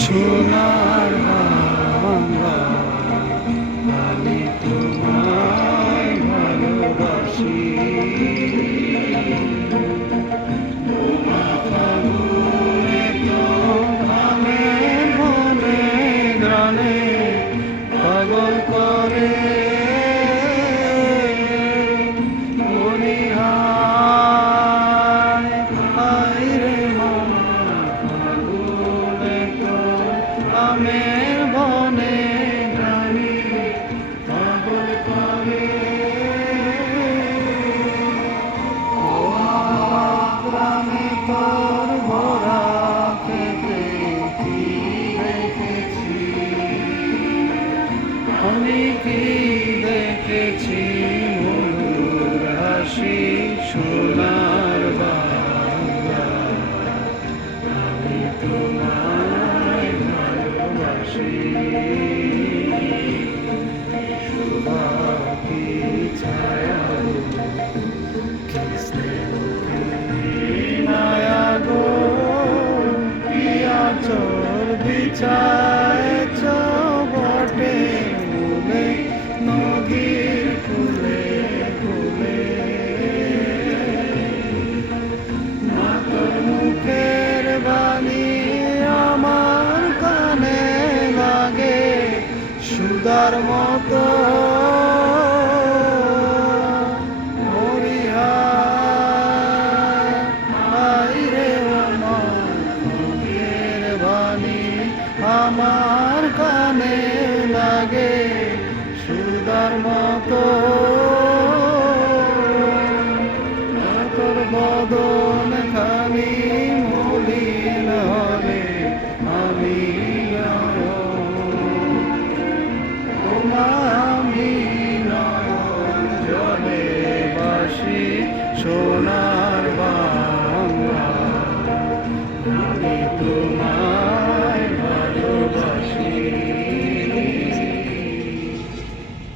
সোনার বাংলা আমি তোমায় ভালোবাসি। ফাগুনে তো ঘামে বনে গ্রানে পাগল করে বলি হায় হায় রে মন। ফাগুনে তো আমের বনে গ্রামে পাগল করে গ্রামে তোর ভরা খেতে কি দেখেছি আমি, কি দেখেছি মধুর হাসি সোনার বাংলা আমি তোমায় ভালোবাসি। সুবাকি ছায়া কি স্নেহ কি মায়া গো, কি আঁচল বিছায়েছ বটে মূলে নদীর ফুলে ফুলে। না তোর মুখের বাণী আমার কানে লাগে সুধার মতো